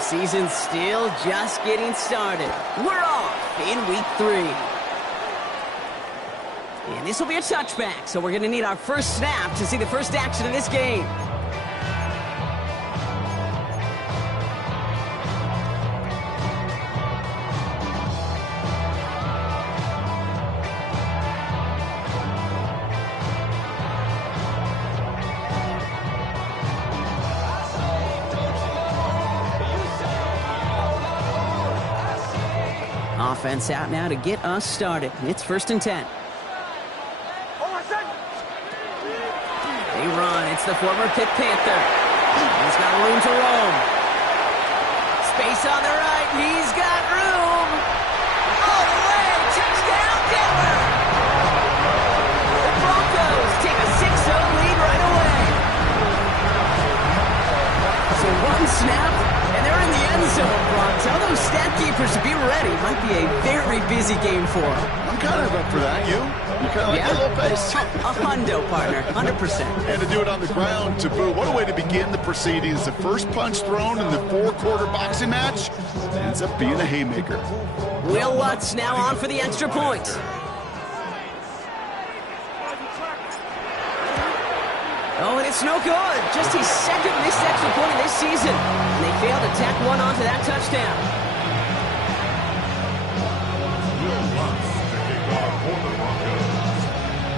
The season's still just getting started. We're off in week 3. And this will be a touchback, so we're going to need our first snap to see the first action of this game. Offense out now to get us started. It's 1st and 10. They run. It's the former Pitt Panther. He's got room to roam. Space on the right. He's got room. All the way. Touchdown, Denver. The Broncos take a 6-0 lead right away. So one snap, and they're in the end zone, Bron. Tell those stat keepers to be ready. Might be a very busy game for them. I'm kind of up for that. You kind of like that little pace? A hundo, partner. 100%. And to do it on the ground, to boot. What a way to begin the proceedings. The first punch thrown in the 4-quarter boxing match ends up being a haymaker. Will Lutz now on for the extra point. Oh, and it's no good. Just his second missed extra point of this season. And they failed to tack one onto that touchdown.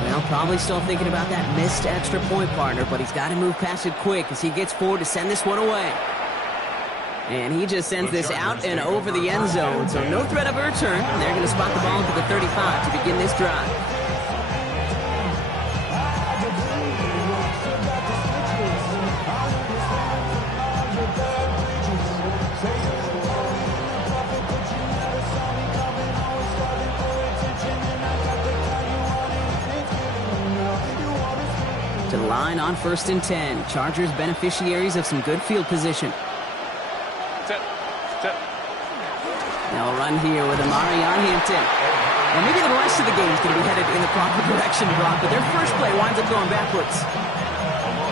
Well, probably still thinking about that missed extra point, partner, but he's got to move past it quick as he gets forward to send this one away. And he just sends this out and over the end zone, so no threat of a return. They're going to spot the ball to the 35 to begin this drive. To the line on 1st and 10. Chargers beneficiaries of some good field position. They'll run here with Amari on Hampton. Now maybe the rest of the game is going to be headed in the proper direction, Brock, but their first play winds up going backwards.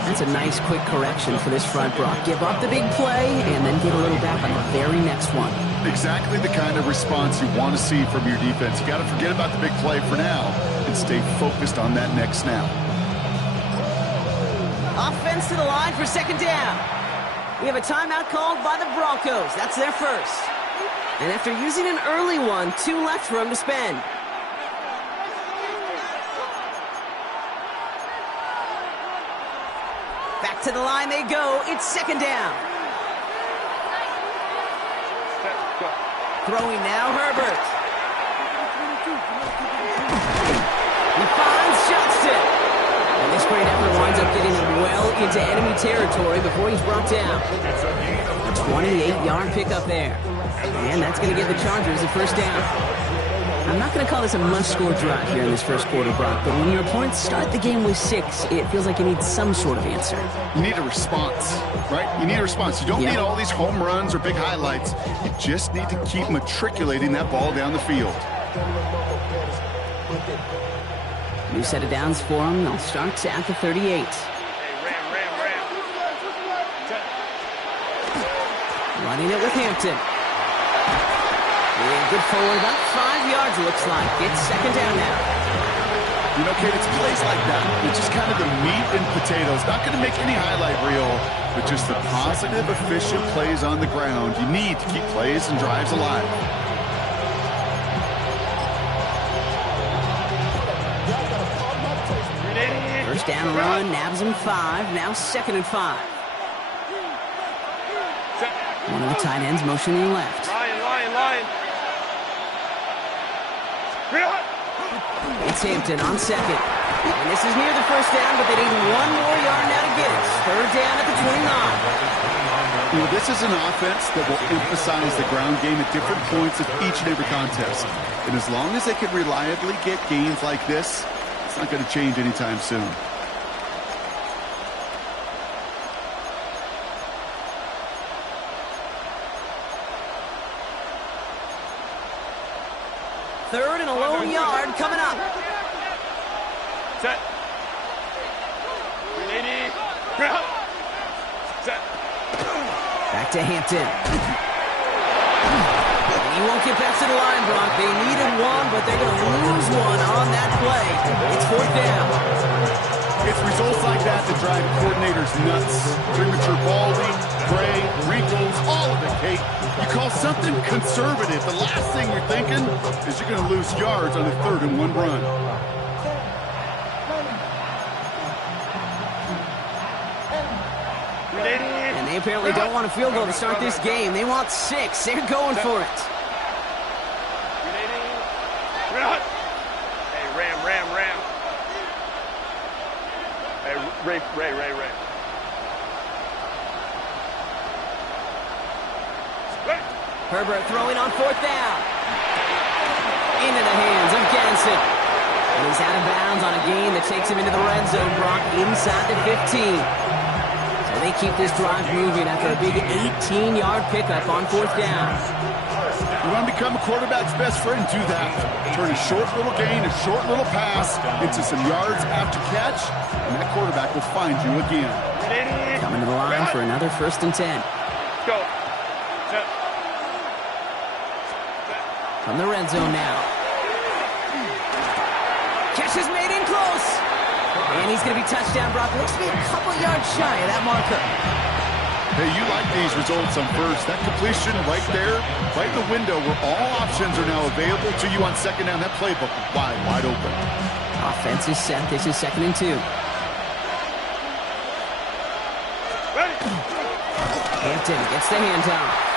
That's a nice quick correction for this front, Brock. Give up the big play and then get a little back on the very next one. Exactly the kind of response you want to see from your defense. You got to forget about the big play for now and stay focused on that next snap. Offense to the line for 2nd down. We have a timeout called by the Broncos. That's their first. And after using an early one, 2 left for him to spend. Back to the line they go. It's 2nd down. Throwing now, Herbert. He finds Johnston. And this great effort winds up getting him well into enemy territory before he's brought down. A 28-yard pickup there. And that's going to give the Chargers the 1st down. I'm not going to call this a must-score drive here in this first quarter, Brock, but when your opponents start the game with 6, it feels like you need some sort of answer. You need a response, right? You need a response. You don't need all these home runs or big highlights. You just need to keep matriculating that ball down the field. New set of downs for them. They'll start at the 38. Running it with Hampton. And good forward, about 5 yards, it looks like. It's 2nd down now. You know, Kate, it's plays like that. It's just kind of the meat and potatoes. Not going to make any highlight reel, but just the positive, efficient plays on the ground. You need to keep plays and drives alive. First down run, nabs him 5. Now 2nd and 5. One of the tight ends motioning left. Lion. It's Hampton on 2nd. And this is near the 1st down, but they need 1 more yard now to get it. 3rd down at the 29. You know, this is an offense that will emphasize the ground game at different points of each and every contest. And as long as they can reliably get gains like this, it's not going to change anytime soon. Third and a lone yard coming up. Set. Set. Back Back to Hampton. He won't get back to the line, Brock. They needed one, but they're going to lose one on that play. It's 4th down. It's results like that that drive coordinators nuts. Premature balding, gray, wrinkles, all of it, Kate. You call something conservative. The last thing you're thinking is you're going to lose yards on a 3rd and 1 run. And they apparently don't want a field goal to start this game. They want 6. They're going for it. Hey, Ram. Hey, Ray. Herbert throwing on 4th down. Into the hands of Ganson. And he's out of bounds on a gain that takes him into the red zone, Brock, inside the 15. So they keep this drive moving after a big 18-yard pickup on 4th down. You want to become a quarterback's best friend? Do that. Turn a short little gain, a short little pass into some yards after catch, and that quarterback will find you again. Coming to the line for another 1st and 10. Go. From the red zone now. Catch is made in close. And he's going to be touchdown, Brock. Looks to be a couple yards shy of that marker. Hey, you like these results on first. That completion right there, right in the window where all options are now available to you on 2nd down. That playbook wide open. Offense is set. This is 2nd and 2. Hampton gets the handoff.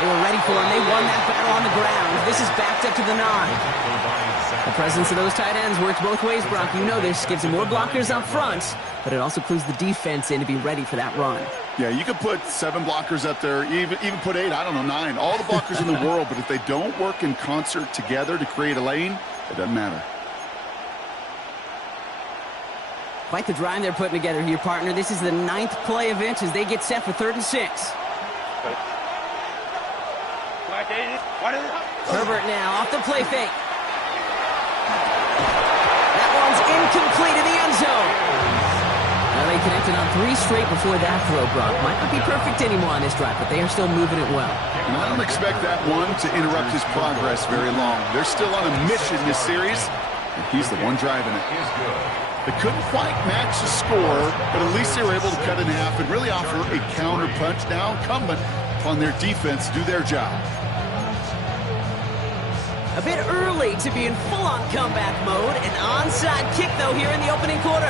They were ready for him. They won that battle on the ground. This is backed up to the 9. The presence of those tight ends works both ways, Brock. You know this. Gives them more blockers up front, but it also clues the defense in to be ready for that run. Yeah, you could put 7 blockers up there, even put 8, I don't know, 9. All the blockers in the world, but if they don't work in concert together to create a lane, it doesn't matter. Quite the drive they're putting together here, partner. This is the 9th play of it as they get set for 3rd and 6. Herbert now off the play fake. That one's incomplete in the end zone. Now they connected on 3 straight before that throw, Brock. Might not be perfect anymore on this drive, but they are still moving it well. And I don't expect that one to interrupt his progress very long. They're still on a mission this series, and he's the one driving it. They couldn't quite match the score, but at least they were able to cut it in half and really offer a counter punch. Now incumbent upon their defense to do their job. A bit early to be in full-on comeback mode. An onside kick, though, here in the opening quarter.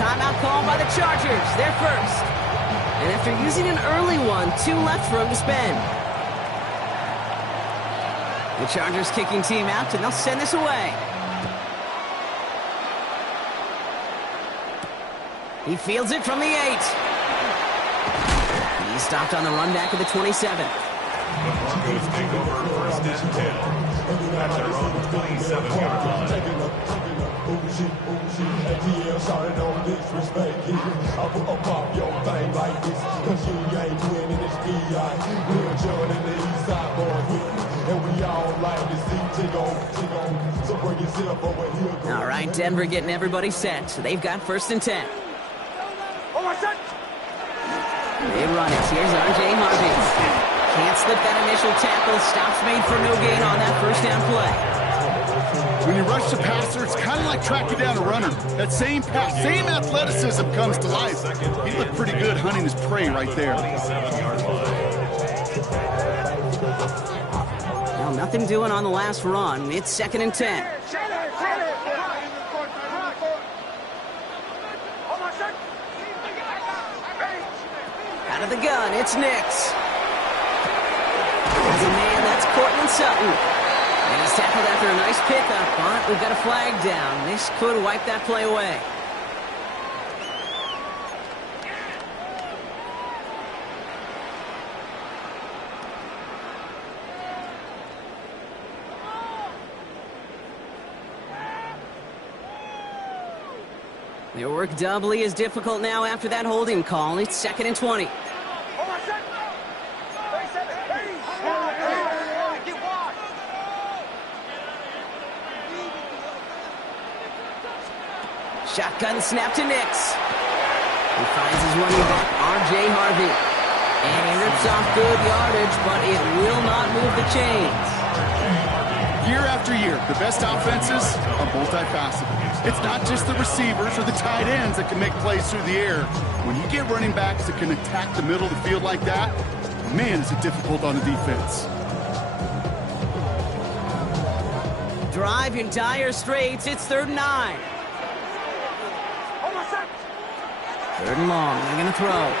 Timeout called by the Chargers. They're first. And after using an early one, 2 left for him to spend. The Chargers kicking team out, and they'll send this away. He fields it from the 8. He's stopped on the run back of the 27. The Broncos take over 1st and 10. At their own 27-yard line. All right, Denver getting everybody set. So they've got 1st and 10. They run it. Here's R.J. Harvey. Can't slip that initial tackle. Stops made for no gain on that 1st down play. When you rush the passer, it's kind of like tracking down a runner. That same pass, same athleticism comes to life. He looked pretty good hunting his prey right there. Well, nothing doing on the last run. It's 2nd and 10. Out of the gun, it's Nix. As a man, that's Cortland Sutton. And he's tackled after a nice pickup, but we've got a flag down. This could wipe that play away. Their work doubly is difficult now after that holding call. It's 2nd and 20. Shotgun snap to Nix. He finds his running back, R.J. Harvey. And he rips off good yardage, but it will not move the chains. Year after year, the best offenses are multifaceted. It's not just the receivers or the tight ends that can make plays through the air. When you get running backs that can attack the middle of the field like that, man, is it difficult on the defense. Drive in dire straits. It's 3rd and 9. 3rd and long. They're going to throw.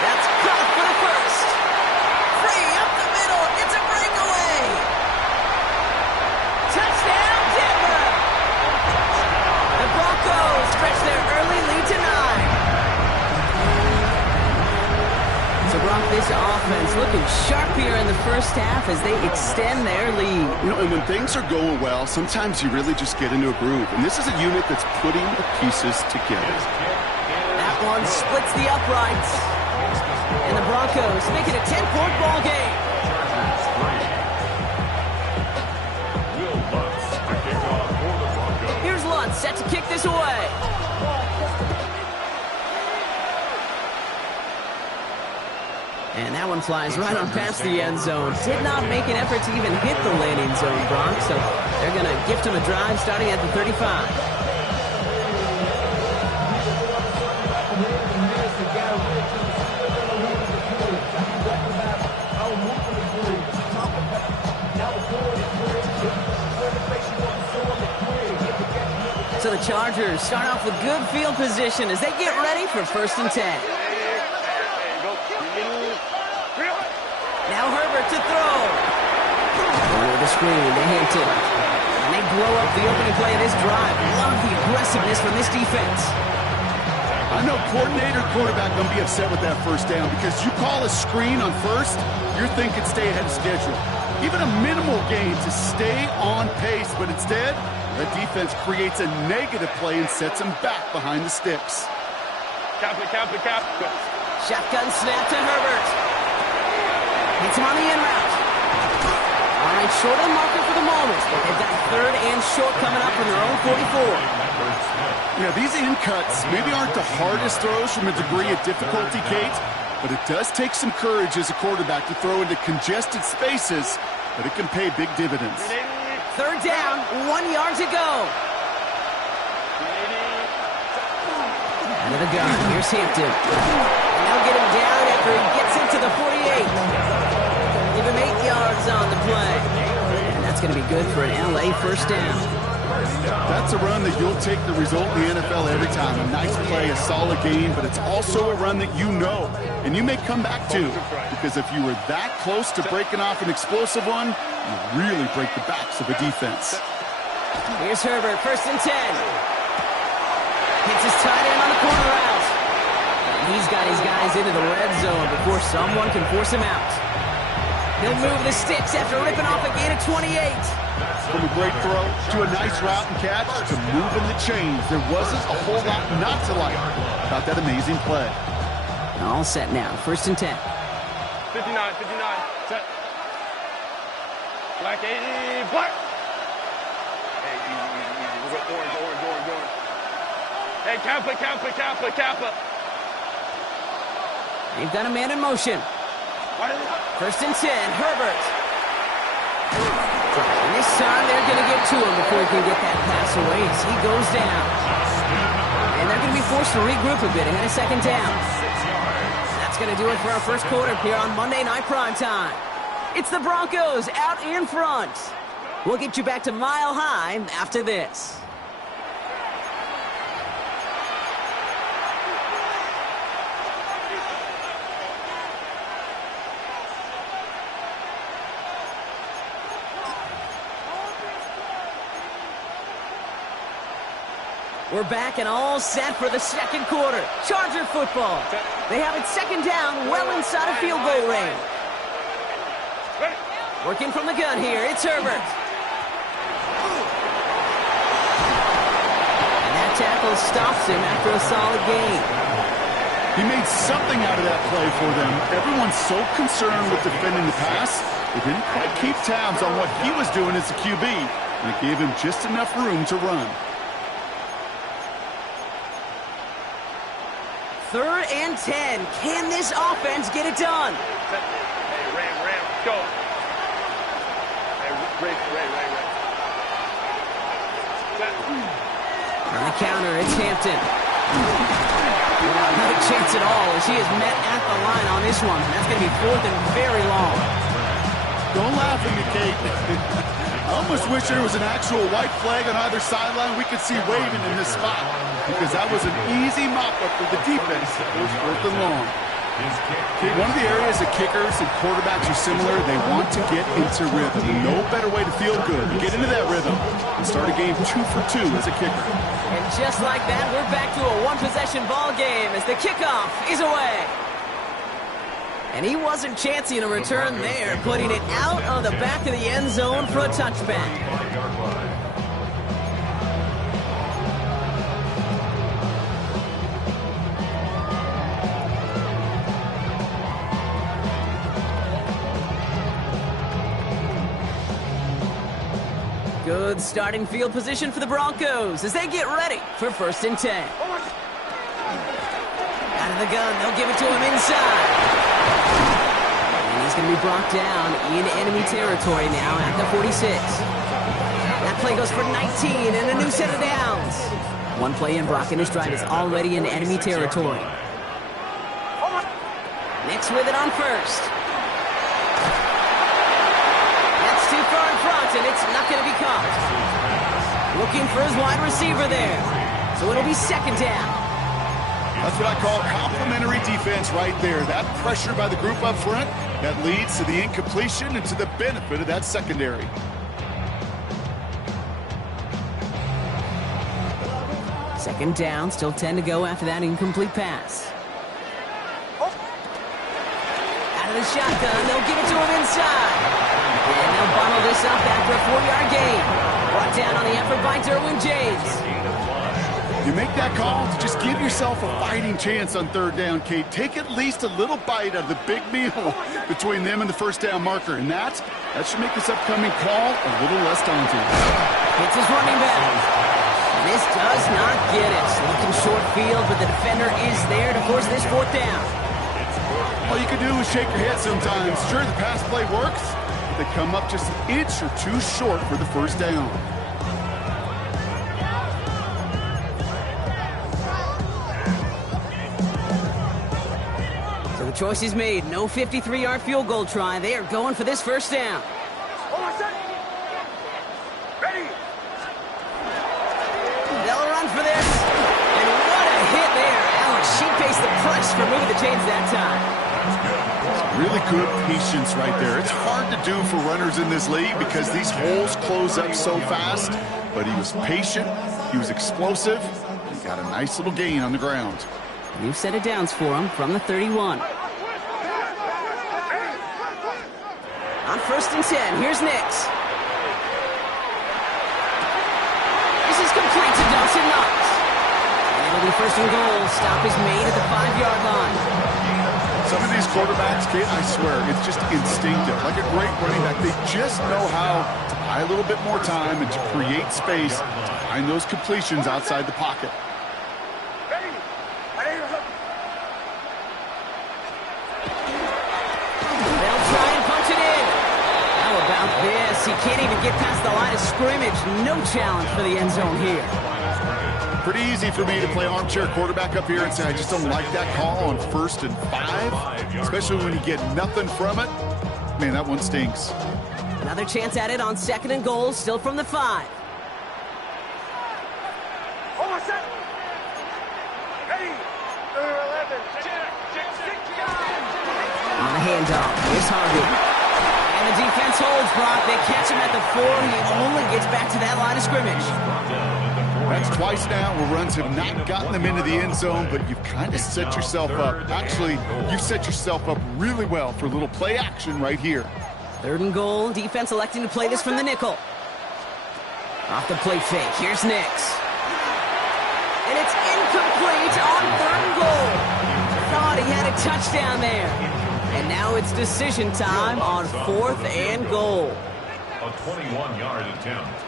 That's caught for the first. Free up the middle. It's a breakaway. Touchdown, Denver. The Broncos stretch their early lead to 9. So, Brock, this offense looking sharp here in the first half as they extend their lead. You know, and when things are going well, sometimes you really just get into a groove. And this is a unit that's putting the pieces together. That one splits the uprights. And the Broncos make it a 10-point ball game. Will Lutz to kick off for the Broncos. Here's Lutz set to kick this away. And that one flies right on past the end zone. Did not make an effort to even hit the landing zone, Brock. So they're going to gift him a drive starting at the 35. So the Chargers start off with good field position as they get ready for 1st and 10. Now Herbert to throw. Over the screen to Hampton. And they blow up the opening play of this drive. Love the aggressiveness from this defense. I know coordinator, quarterback going to be upset with that first down because you call a screen on first, you're thinking stay ahead of schedule. Even a minimal gain to stay on pace, but instead, the defense creates a negative play and sets them back behind the sticks. Cap. Shotgun snap to Herbert. Hits him on the in route. All right, short of the marker for the moment, but they've got 3rd and short coming up from their own 44. Yeah, these in cuts maybe aren't the hardest throws from a degree of difficulty, Kate, but it does take some courage as a quarterback to throw into congested spaces, but it can pay big dividends. 3rd down, 1 yard to go. Out of the gun, here's Hampton. And they'll get him down after he gets into the 48. Give him 8 yards on the play. And that's going to be good for an LA first down. That's a run that you'll take the result in the NFL every time. A nice play, a solid game, but it's also a run that you know and you may come back to, because if you were that close to breaking off an explosive one, you really break the backs of a defense. Here's Herbert, 1st and 10. Hits his tight end on the corner route. And he's got his guys into the red zone before someone can force him out. He'll move the sticks after ripping off a gain of 28. From a great throw to a nice route and catch to moving the chains, there wasn't a whole lot not to like about that amazing play. All set now, 1st and 10. 59, set. Black 80, black. Hey, easy. We'll go orange. Hey, Kappa. They've got a man in motion. 1st and 10, Herbert. And this time they're going to get to him before he can get that pass away as he goes down. And they're going to be forced to regroup a bit ahead of 2nd down. That's going to do it for our first quarter here on Monday Night Primetime. It's the Broncos out in front. We'll get you back to Mile High after this. We're back and all set for the second quarter. Charger football. They have it 2nd down, well inside of field goal range. Working from the gun here, it's Herbert. And that tackle stops him after a solid gain. He made something out of that play for them. Everyone's so concerned with defending the pass, they didn't quite keep tabs on what he was doing as a QB, and it gave him just enough room to run. 3rd and 10. Can this offense get it done? Hey, Ram, go. Hey, Ray. On the counter, it's Hampton. Not a chance at all as he is met at the line on this one. That's going to be 4th and very long. Don't laugh at me, Kate. I almost wish there was an actual white flag on either sideline we could see waving in this spot, because that was an easy mop-up for the defense. It was 4th and long. Kate, one of the areas that kickers and quarterbacks are similar, they want to get into rhythm. No better way to feel good. Get into that rhythm and start a game 2 for 2 as a kicker. And just like that, we're back to a one-possession ball game as the kickoff is away. And he wasn't chancing a return there, putting it out of the back of the end zone for a touchback. Good starting field position for the Broncos as they get ready for 1st and 10. Out of the gun, they'll give it to him inside. And he's going to be brought down in enemy territory now at the 46. That play goes for 19 and a new set of downs. One play in, Brock and his drive is already in enemy territory. Nix with it on 1st. Too far in front, and it's not going to be caught. Looking for his wide receiver there. So it'll be 2nd down. That's what I call complementary defense right there. That pressure by the group up front, that leads to the incompletion and to the benefit of that secondary. Second down, still 10 to go after that incomplete pass. Out of the shotgun, they'll give it to him inside. And they'll bundle this up after a 4-yard gain. Brought down on the effort by Derwin James. You make that call to just give yourself a fighting chance on 3rd down, Kate. Take at least a little bite out of the big meal between them and the 1st down marker. And that should make this upcoming call a little less daunting. Hits his running back. This does not get it. Looking short field, but the defender is there to force this 4th down. All you can do is shake your head sometimes. Sure, the pass play works. They come up just an inch or 2 short for the 1st down. So the choice is made. No 53-yard field goal try. They are going for this 1st down. Ready. They'll run for this. And what a hit there. Alex, she faced the price for moving the chains that time. Really good patience right there. It's hard to do for runners in this league because these holes close up so fast. But he was patient, he was explosive, he got a nice little gain on the ground. New set of downs for him from the 31. On 1st and 10, here's Nix. This is complete to Dawson Knox. And it'll be 1st and goal. Stop is made at the 5-yard line. Some of these quarterbacks, Kate, I swear, it's just instinctive. Like a great running back, they just know how to buy a little bit more time and to create space to find those completions outside the pocket. They'll try and punch it in. How about this? He can't even get past the line of scrimmage. No challenge for the end zone here. Pretty easy for me to play armchair quarterback up here and say I just don't like that call on 1st and 5, especially when you get nothing from it. Man, that one stinks. Another chance at it on 2nd and goal, still from the 5. On the handoff, here's Harvey. And the defense holds Brock. They catch him at the 4. He only gets back to that line of scrimmage. That's twice now where runs have not gotten them into the end zone, but you've kind of set yourself up. Actually, you've set yourself up really well for a little play action right here. 3rd and goal. Defense electing to play this from the nickel. Off the play fake. Here's Nix. And it's incomplete on 3rd and goal. Thought he had a touchdown there. And now it's decision time on 4th and goal. A 21-yard attempt.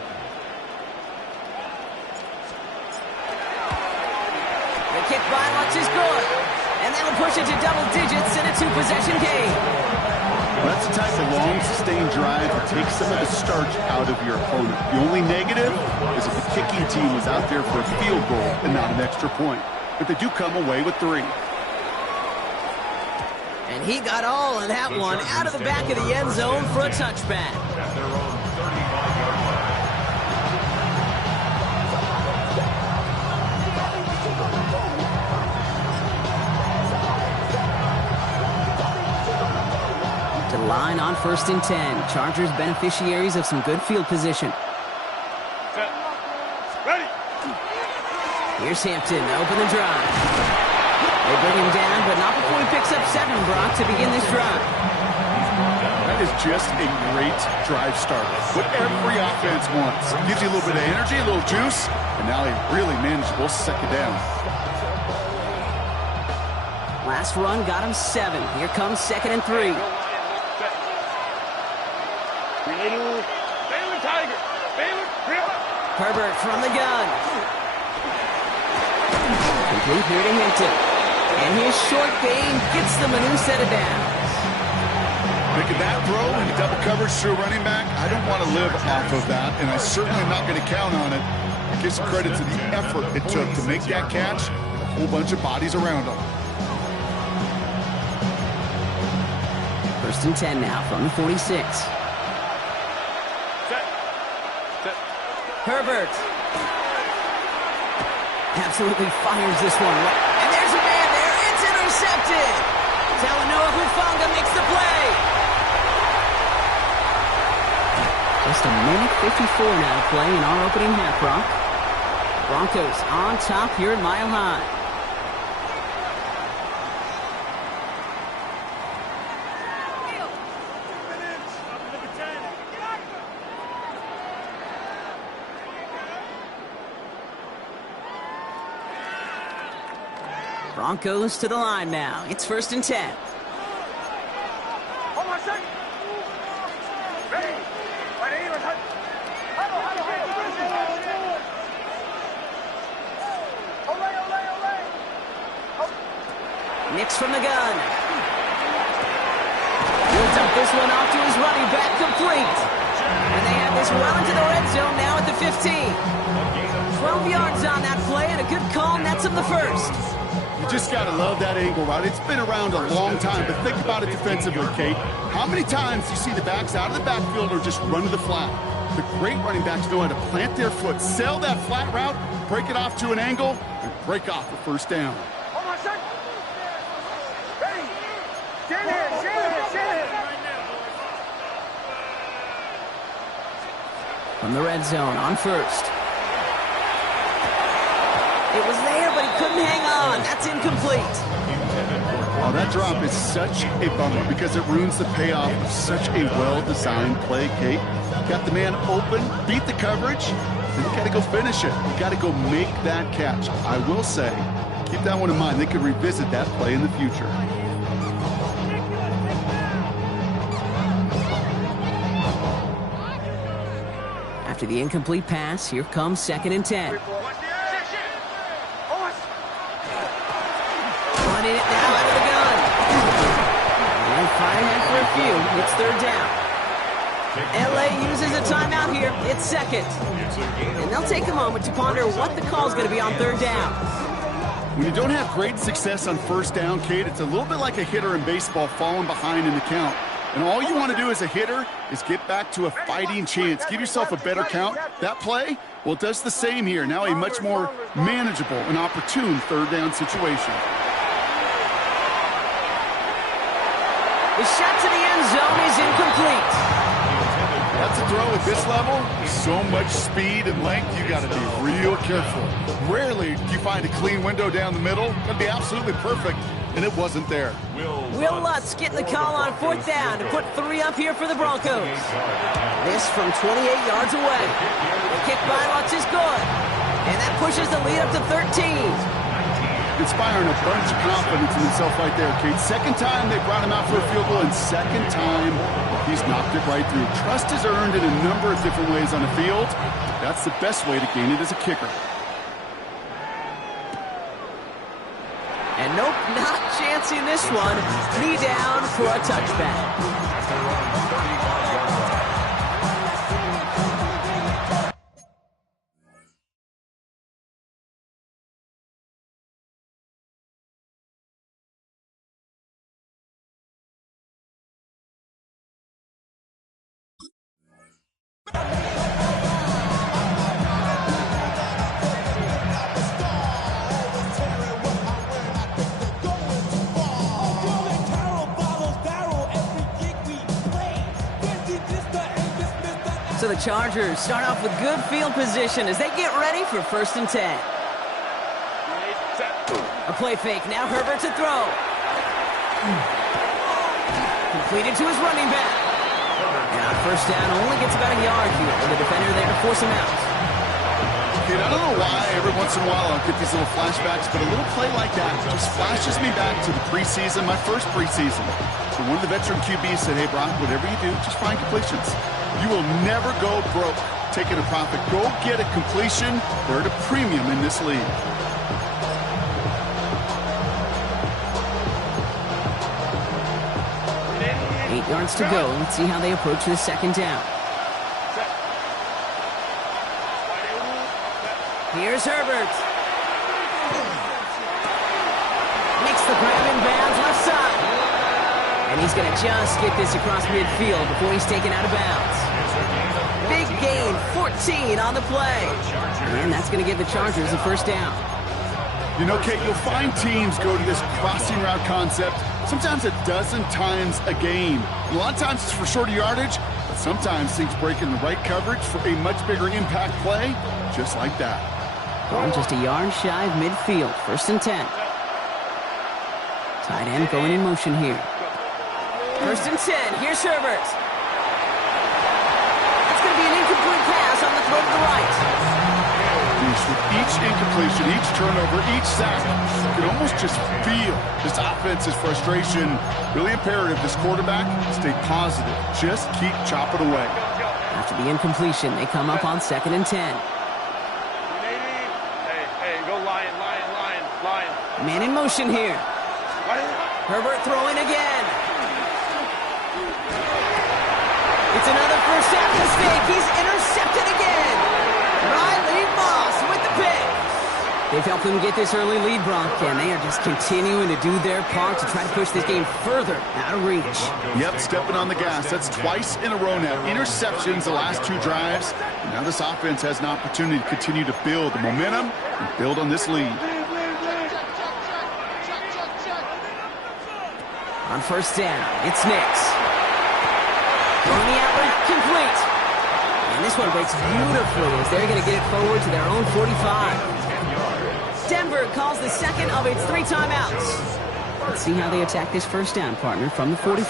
The kick by Lutz is good. And that'll push it to double digits in a two-possession game. That's the type of long, sustained drive that takes some of the starch out of your opponent. The only negative is if the kicking team was out there for a field goal and not an extra point. But they do come away with 3. And he got all of that one out of the back of the end zone for a touchback. At their own 35-yard line. To the line on 1st and 10. Chargers beneficiaries of some good field position. Set. Ready. Here's Hampton to open the drive. They bring him down, but not before he picks up 7, Brock, to begin this drive. That is just a great drive starter. What every offense wants. Gives you a little bit of energy, a little juice, and now a really manageable 2nd down. Last run got him 7. Here comes 2nd and 3. Baylor Tiger. Baylor grip. Herbert from the gun. Complete here to Hampton. And his short game gets them a new set of downs. Making that throw into double coverage to a running back, I don't want to live off of that, and I certainly am not going to count on it. I give some credit to the effort it took to make that catch, a whole bunch of bodies around him. 1st and 10 now from the 46. Set. Herbert. Absolutely fires this one. And there's a man there. It's intercepted. Talanoa Hufanga makes the play. Just a minute 54 now to play in our opening half, Brock. Broncos on top here at Mile High. Broncos to the line now. It's 1st and 10. Hold on a second. Ready. Nix from the gun. He'll dump this one off to his running back, complete. And they have this well into the red zone now at the 15. 12 yards on that play and a good call nets him the 1st. You just got to love that angle route. It's been around a long time, but think about it defensively, Kate. How many times do you see the backs out of the backfield or just run to the flat? The great running backs know how to plant their foot, sail that flat route, break it off to an angle, and break off a 1st down. Hold on a second. Ready. Stand here. From the red zone on 1st. It was there, but he couldn't hang on. That's incomplete. Oh, that drop is such a bummer because it ruins the payoff of such a well-designed play, Kate. Got the man open, beat the coverage, and you got to go finish it. You got to go make that catch. I will say, keep that one in mind. They could revisit that play in the future. After the incomplete pass, here comes 2nd and 10. Running it now out of the gun. And fire ahead for a few. It's 3rd down. LA uses a timeout here. It's 2nd. And they'll take a moment to ponder what the call's going to be on 3rd down. When you don't have great success on 1st down, Kate, it's a little bit like a hitter in baseball falling behind in the count. And all you want to do as a hitter is get back to a fighting chance. Give yourself a better count. That play, well, it does the same here. Now a much more manageable and opportune 3rd down situation. The shot to the end zone is incomplete. That's a throw at this level. So much speed and length, you got to be real careful. Rarely do you find a clean window down the middle. That'd be absolutely perfect, and it wasn't there. Will Lutz getting the call on 4th down to put 3 up here for the Broncos. This from 28 yards away. The kick by Lutz is good. And that pushes the lead up to 13. Inspiring a bunch of confidence in himself right there, Kate. 2nd time they brought him out for a field goal, and 2nd time he's knocked it right through. Trust is earned in a number of different ways on the field. That's the best way to gain it as a kicker. Nope, not chancing this one. Knee down for a touchback. So the Chargers start off with good field position as they get ready for 1st and 10. A play fake, now Herbert to throw. Completed to his running back. And on 1st down, only gets about a yard here with the defender there to force him out. Kid, I don't know why every once in a while I'll get these little flashbacks, but a little play like that just flashes me back to the preseason, my first preseason. So one of the veteran QBs said, hey, Brock, whatever you do, just find completions. You will never go broke taking a profit. Go get a completion. They're at a premium in this league. Eight yards to go. Let's see how they approach the 2nd down. Here's Herbert. Makes the grab in bounds left side. And he's going to just get this across midfield before he's taken out of bounds. Big gain, 14 on the play. And that's going to give the Chargers a 1st down. You know, Kate, you'll find teams go to this crossing route concept sometimes a dozen times a game. And a lot of times it's for shorter yardage, but sometimes things break in the right coverage for a much bigger impact play, just like that. Ball just a yard shy of midfield, 1st and 10. Tight end going in motion here. 1st and 10, here's Herbert. That's going to be an incomplete pass on the throw to the right. With each incompletion, each turnover, each sack, you can almost just feel this offense's frustration. Really imperative, this quarterback, stay positive. Just keep chopping away. After the incompletion, they come up on 2nd and 10. Hey, go Lion. Man in motion here. Herbert throwing again. It's another 1st down mistake. He's intercepted again. Riley Moss with the pick. They've helped them get this early lead, Bronk, and they are just continuing to do their part to try to push this game further out of reach. Yep, stepping on the gas. That's twice in a row now. Interceptions the last 2 drives. And now this offense has an opportunity to continue to build the momentum and build on this lead. On 1st down, it's Nix. Throwing the outlet, complete. And this one breaks beautifully as they're going to get it forward to their own 45. Denver calls the 2nd of its 3 timeouts. Let's see how they attack this 1st down, partner, from the 45.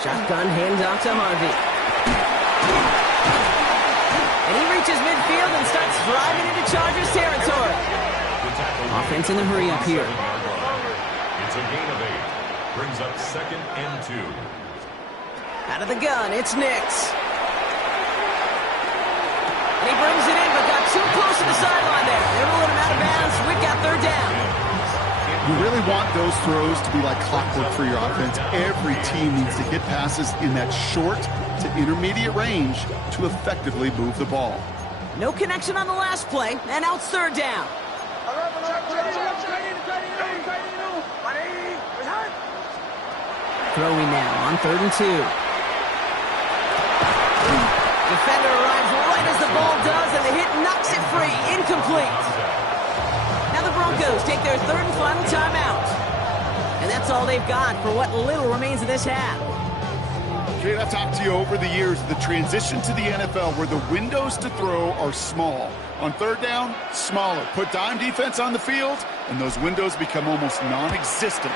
Shotgun handoff to Harvey. And he reaches midfield and starts driving into Chargers territory. Offense in the hurry up here. It's a gain of 8. Brings up 2nd and 2. Out of the gun, it's Nix. And he brings it in, but got too close to the sideline there. They're rolling him out of bounds. We've got 3rd down. You really want those throws to be like clockwork for your offense. Every team needs to hit passes in that short to intermediate range to effectively move the ball. No connection on the last play, and now it's 3rd down. Throwing now on 3rd and 2. Defender arrives right as the ball does, and the hit knocks it free. Incomplete. Now the Broncos take their 3rd and final timeout. And that's all they've got for what little remains of this half. Kate, I've talked to you over the years of the transition to the NFL where the windows to throw are small. On 3rd down, smaller. Put dime defense on the field, and those windows become almost non-existent.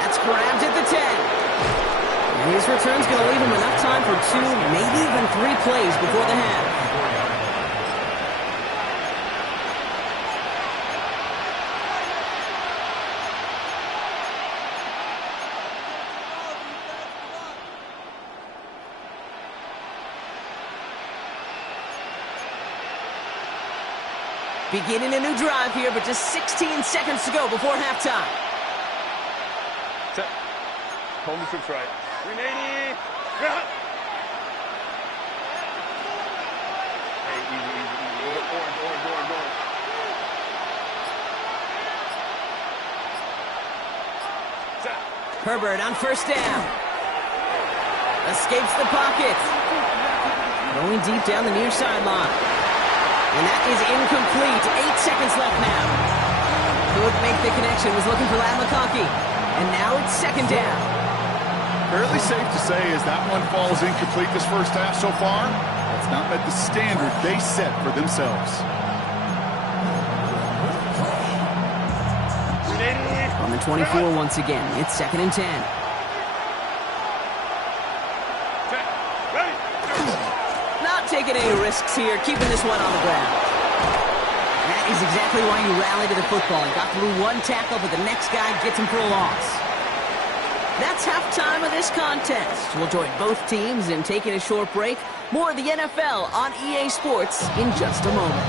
That's grabbed at the 10. And his return's going to leave him enough time for 2, maybe even 3 plays before the half. Beginning a new drive here, but just 16 seconds to go before halftime. Set. Hold the troops right. 380. Cut. Hey, easy. Orange. Set. Herbert on first down. Escapes the pocket. Going deep down the near sideline. And that is incomplete. 8 seconds left now. Could make the connection. Was looking for Ladd McConkey. And now it's second down. Fairly safe to say as that one falls incomplete this first half so far, it's not met the standard they set for themselves. On the 24 once again. It's second and 10. Not taking any risks here. Keeping this one on the ground. That is exactly why you rally to the football. He got through one tackle, but the next guy gets him for a loss. That's halftime of this contest. We'll join both teams in taking a short break. More of the NFL on EA Sports in just a moment.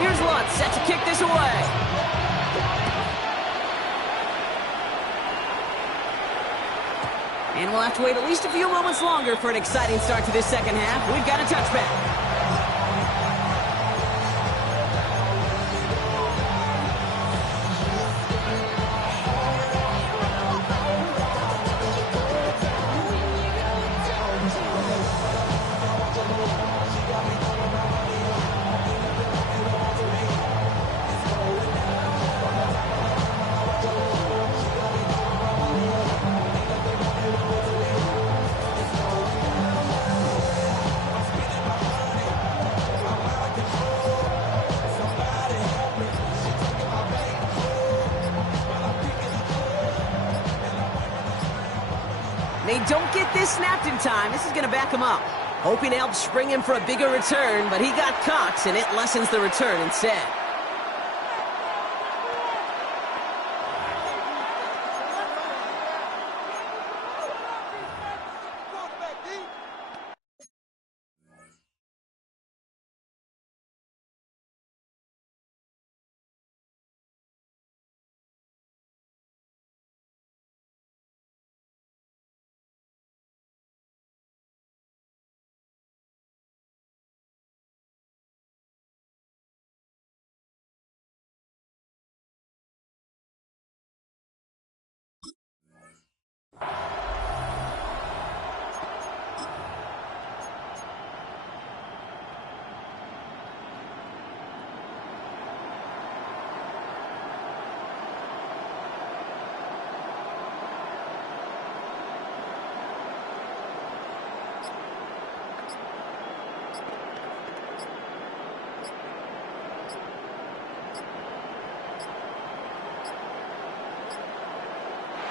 Here's Lutz set to kick this away. And we'll have to wait at least a few moments longer for an exciting start to this second half. We've got a touchback. They don't get this snapped in time. This is going to back him up. Hoping to help spring him for a bigger return, but he got caught, and it lessens the return instead.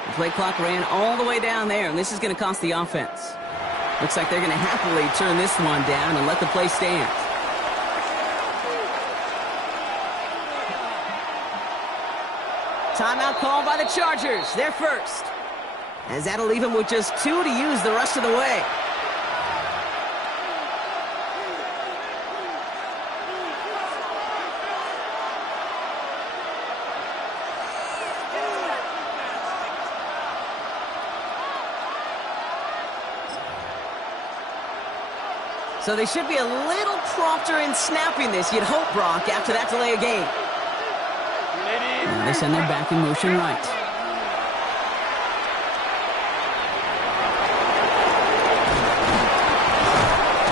The play clock ran all the way down there, and this is going to cost the offense. Looks like they're going to happily turn this one down and let the play stand. Timeout called by the Chargers. They're first. As that'll leave them with just 2 to use the rest of the way. So they should be a little prompter in snapping this, you'd hope, Brock, after that delay of game. Now they send their back in motion right.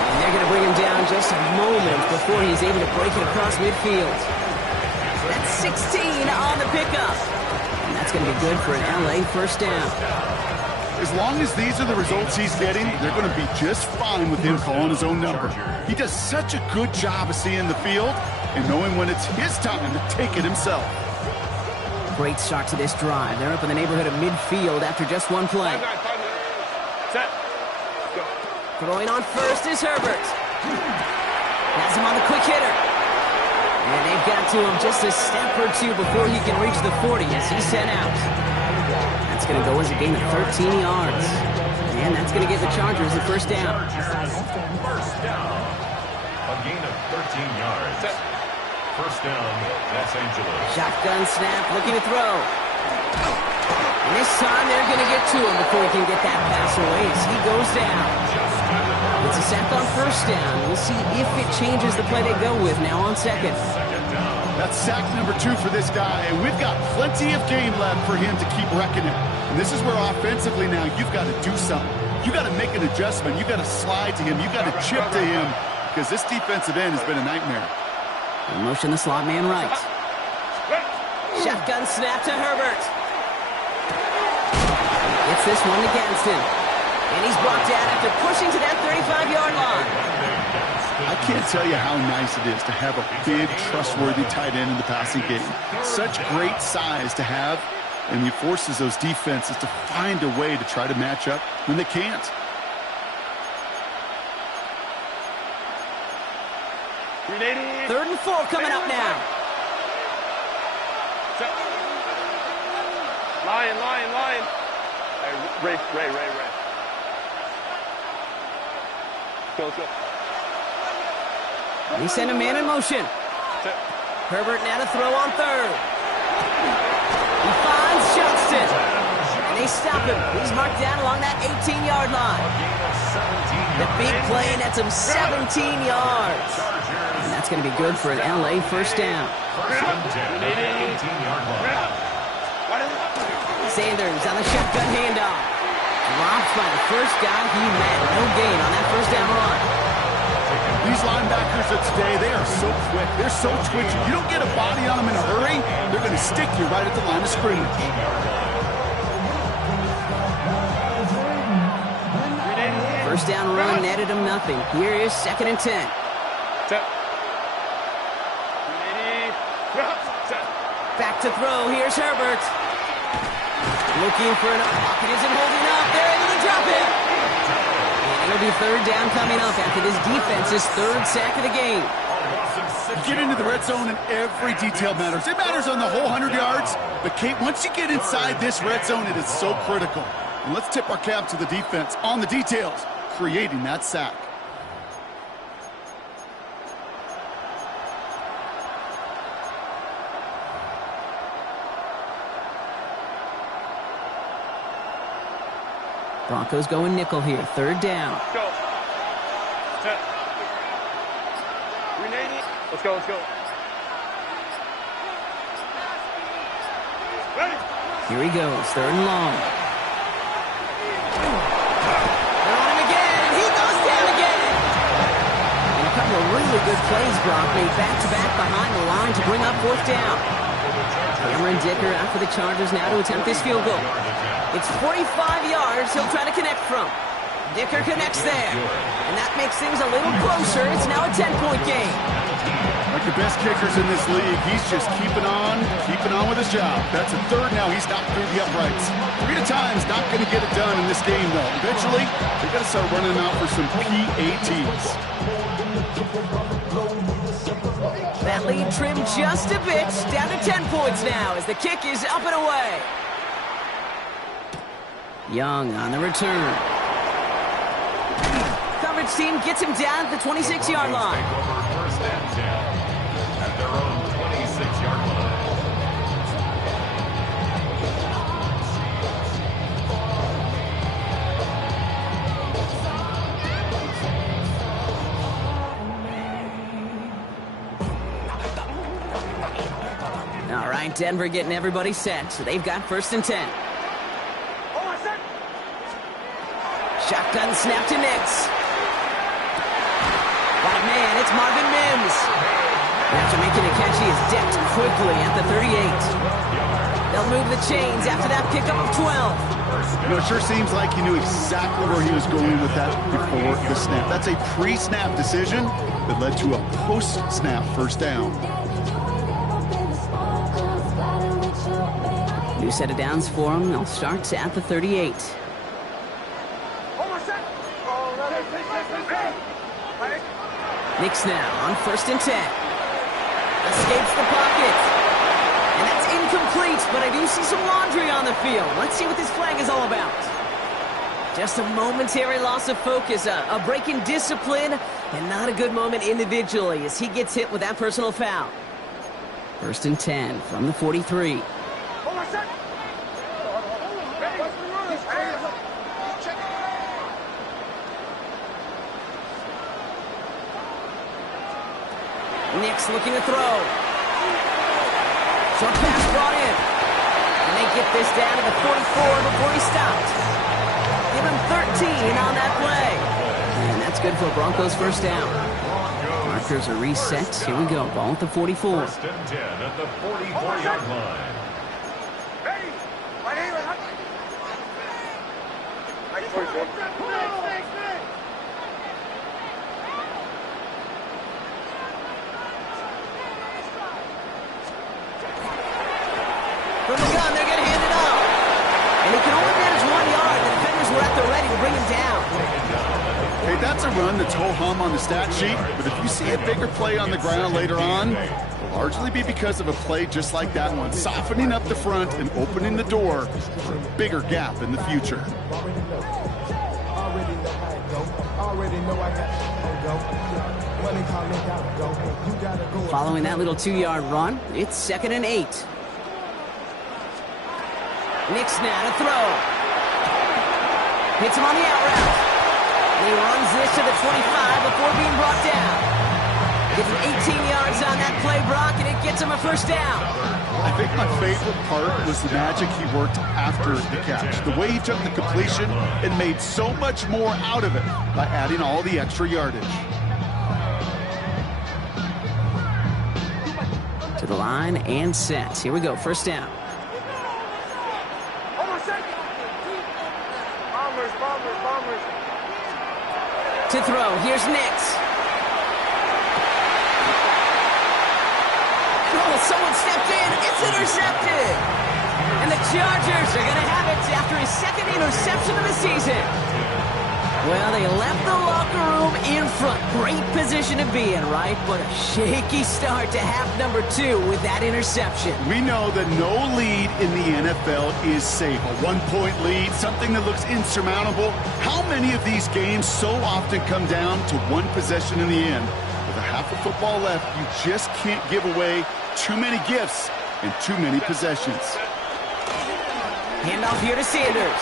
And they're going to bring him down just a moment before he's able to break it across midfield. That's 16 on the pickup. And that's going to be good for an LA first down. As long as these are the results he's getting, they're going to be just fine with him calling his own number. He does such a good job of seeing the field and knowing when it's his time to take it himself. Great start to this drive. They're up in the neighborhood of midfield after just one play. Set. Go. Throwing on first is Herbert. Has him on the quick hitter. And they've got to him just a step or two before he can reach the 40 as he's sent out. That's going to go as a gain of 13 yards. And that's going to give the Chargers the first down. First down. A gain of 13 yards. First down, Los Angeles. Shotgun snap, looking to throw. And this time they're going to get to him before he can get that pass away as he goes down. It's a sack on first down. We'll see if it changes the play they go with now on second. That's sack number 2 for this guy, and we've got plenty of game left for him to keep wrecking it. And this is where offensively now you've got to do something. You've got to make an adjustment. You've got to slide to him. You've got to chip to him because this defensive end has been a nightmare. In motion, the slot man right. Shotgun snap to Herbert. Gets this one to Gadsden. And he's brought down after pushing to that 35-yard line. I can't tell you how nice it is to have a big, trustworthy tight end in the passing game. Such great size to have, and he forces those defenses to find a way to try to match up when they can't. Third and 4 coming up now. Lion. Hey, Ray. Let's go. He sent a man in motion. Herbert now to throw on third. He finds Johnston. And they stop him. He's marked down along that 18-yard line. The big play nets him 17 yards. And that's going to be good for an LA first down. Sanders on the shotgun handoff. Drops by the first guy he met. No gain on that first down run. These linebackers of today, they are so quick. They're so twitchy. You don't get a body on them in a hurry, they're going to stick you right at the line of scrimmage. First down run netted him nothing. Here is 2nd and 10. Back to throw. Here's Herbert. Looking for an pocket isn't holding up. They're able to drop him. And it'll be third down coming up after this defense's third sack of the game. You get into the red zone and every detail matters. It matters on the whole 100 yards. But, Kate, once you get inside this red zone, it is so critical. And let's tip our cap to the defense on the details, creating that sack. Broncos going nickel here. Third down. Go. Let's go. Ready? Here he goes. Third and long. They're on him again. He goes down again. And a couple of really good plays, Brock, made back-to-back behind the line to bring up fourth down. Cameron Dicker out for the Chargers now to attempt this field goal. It's 45 yards he'll try to connect from. Dicker connects there. And that makes things a little closer. It's now a 10-point game. Like the best kickers in this league, he's just keeping on with his job. That's a third now. He's knocked through the uprights. 3 at a time is not going to get it done in this game, though. Eventually, they've got to start running him out for some PATs. That lead trimmed just a bit. Down to 10 points now as the kick is up and away. Young on the return. Coverage team gets him down at the 26-yard line. First and 10 at their own 26-yard line. All right, Denver getting everybody set. So they've got first and 10. Shotgun snap to Nix. Got a man, it's Marvin Mims. After making a catch, he is decked quickly at the 38. They'll move the chains after that pickup of 12. You know, it sure seems like he knew exactly where he was going with that before the snap. That's a pre-snap decision that led to a post-snap first down. New set of downs for him. They'll start at the 38. Hold on a sec. Knicks now on 1st and 10. Escapes the pocket. And that's incomplete, but I do see some laundry on the field. Let's see what this flag is all about. Just a momentary loss of focus, a break in discipline, and not a good moment individually as he gets hit with that personal foul. 1st and 10 from the 43. Hold on a second. Ready? Check it. Knicks looking to throw. Short pass brought in. And they get this down to the 44 before he stopped. Give him 13 on that play. And that's good for a Broncos first down. Markers are reset. Here we go. Ball at the 44. 1st and 10 at the 44-yard line. Ready? Right here, right here. Nice work, man. From the gun, they're going to hand it off. And he can only manage 1 yard. The defenders were at the ready to bring him down. Hey, that's a run that's ho-hum on the stat sheet, but if you see a bigger play on the ground later on, it'll largely be because of a play just like that one, softening up the front and opening the door for a bigger gap in the future. Following that little 2-yard run, it's 2nd and 8. Knicks now to throw. Hits him on the out route. And he runs this to the 25 before being brought down. Gets him 18 yards on that play, Brock, and it gets him a first down. I think my favorite part was the magic he worked after the catch. The way he took the completion and made so much more out of it by adding all the extra yardage. To the line and set. Here we go, first down. Hold on a second. Bombers. To throw, here's Knicks. Oh, someone stepped in. It's intercepted. And the Chargers are going to have it after his 2nd interception of the season. Well, they left the locker room in front. Great position to be in, right? But a shaky start to half number 2 with that interception. We know that no lead in the NFL is safe. A 1-point lead, something that looks insurmountable. How many of these games so often come down to one possession in the end? With a half of football left, you just can't give away too many gifts and too many possessions. Handoff here to Sanders.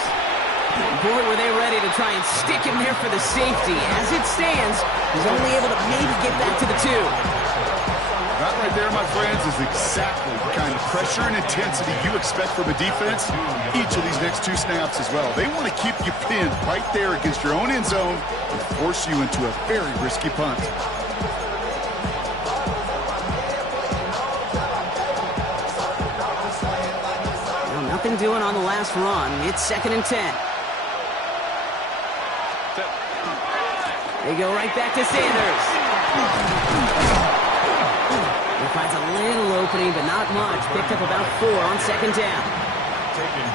Boy, were they ready to try and stick him there for the safety. As it stands, he's only able to maybe get back to the 2. That right there, my friends, is exactly the kind of pressure and intensity you expect from a defense each of these next 2 snaps as well. They want to keep you pinned right there against your own end zone and force you into a very risky punt. Well, nothing doing on the last run. It's 2nd and 10. They go right back to Sanders. He finds a little opening, but not much. Picked up about 4 on 2nd down.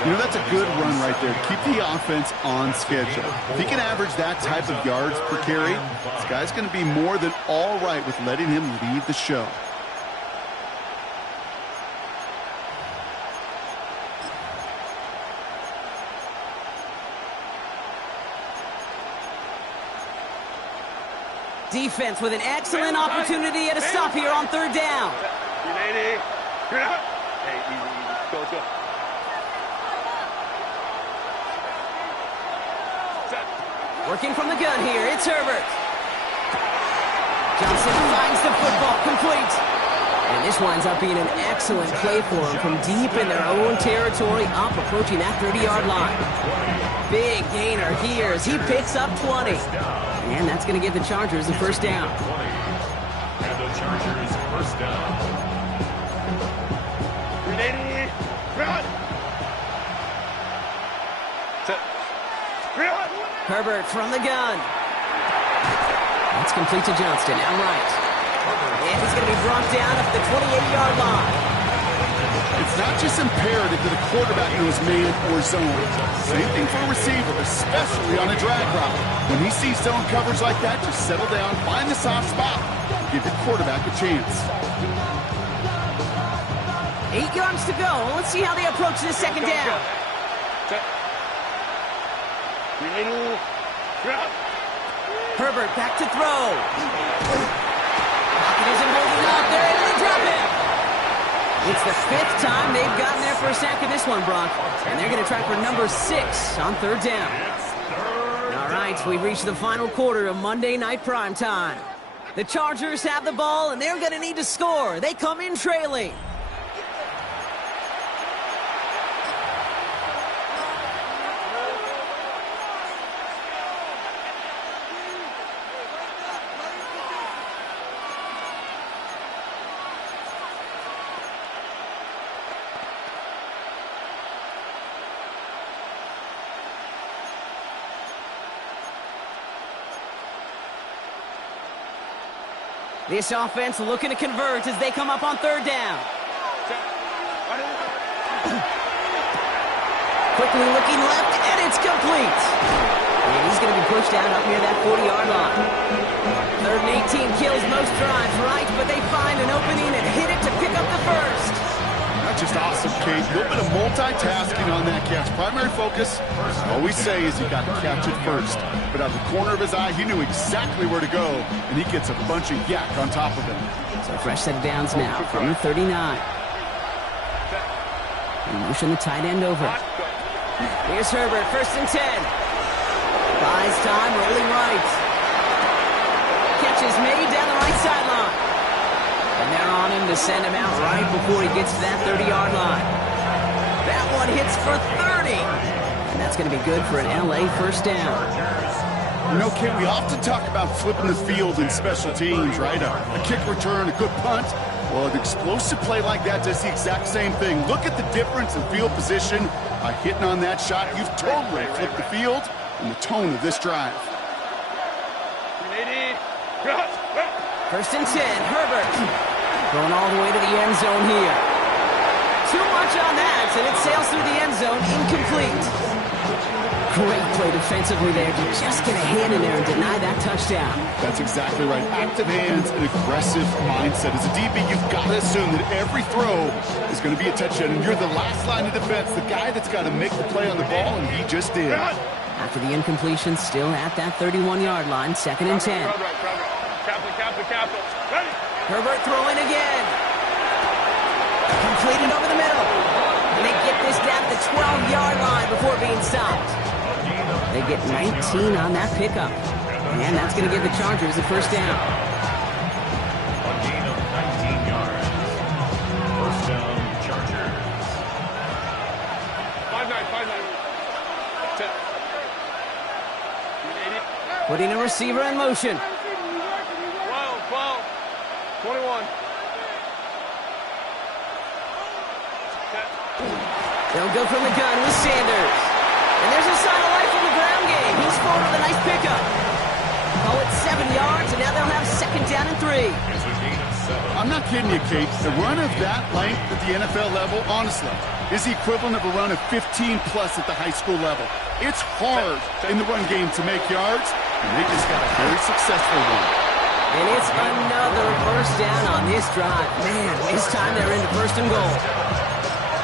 You know, that's a good run right there. Keep the offense on schedule. If he can average that type of yards per carry, this guy's going to be more than all right with letting him lead the show. Defense with an excellent opportunity at a stop here on 3rd down. Hey, easy. Go. Working from the gun here, it's Herbert. Johnson finds the football, complete. And this winds up being an excellent play for him from deep in their own territory, up approaching that 30-yard line. Big gainer here as he picks up 20. And that's going to give the Chargers the first down. And the Chargers first down. Herbert from the gun. That's complete to Johnston, out right. And he's going to be brought down at the 28-yard line. It's not just imperative that a quarterback knows man or zone. Same thing for a receiver, especially on a drag route. When he sees zone coverage like that, just settle down, find the soft spot, give your quarterback a chance. 8 yards to go. Let's see how they approach this second down. Herbert back to throw. Pocket isn't holding up. They're able to drop it. It's the 5th time they've gotten there for a sack in this one, Brock. And they're going to try for number 6 on 3rd down. All right, we've reached the final quarter of Monday Night Primetime. The Chargers have the ball, and they're going to need to score. They come in trailing. This offense looking to convert as they come up on 3rd down. Quickly looking left, and it's complete. And he's going to be pushed out up near that 40-yard line. 3rd and 18 kills most drives, right? But they find an opening and hit it to pick up the first. That's just awesome, Kate. A little bit of multitasking on that catch. Primary focus, all we say is he got to catch it first. But out of the corner of his eye, he knew exactly where to go, and he gets a bunch of yak on top of him. So fresh set of downs now from the 39. We motion the tight end over. Here's Herbert, 1st and 10. Buys time, rolling right. Catch is made down the right sideline. And they're on him to send him out right before he gets to that 30-yard line. That one hits for 30. And that's going to be good for an LA 1st down. You know, Kate, we often talk about flipping the field in special teams, right? A kick return, a good punt. Well, an explosive play like that does the exact same thing. Look at the difference in field position. By hitting on that shot, you've totally flipped the field and the tone of this drive. 1st and 10, Herbert. Going all the way to the end zone here. Too much on that, and it sails through the end zone, incomplete. Great play defensively there to just get a hand in there and deny that touchdown. That's exactly right. Active hands and aggressive mindset. As a DB, you've got to assume that every throw is going to be a touchdown, and you're the last line of defense, the guy that's got to make the play on the ball, and he just did. After the incompletion, still at that 31-yard line, 2nd and 10. Herbert throwing again. Completed over the middle. And they get this down to the 12-yard line before being stopped. They get 19 on that pickup. And that's going to give the Chargers the 1st down. A gain of 19 yards. 1st down, Chargers. 5-9. Putting a receiver in motion. 21. They'll go from the gun with Sanders. And there's a sign of life from the ground game. He's forward with a nice pickup. Call it 7 yards, and now they'll have 2nd down and 3. It's a gain of 7. I'm not kidding you, Kate. The run of that length at the NFL level, honestly, is the equivalent of a run of 15-plus at the high school level. It's hard in the run game to make yards, and they just got a very successful one. And it's another 1st down on this drive. Man, this time they're into 1st and goal.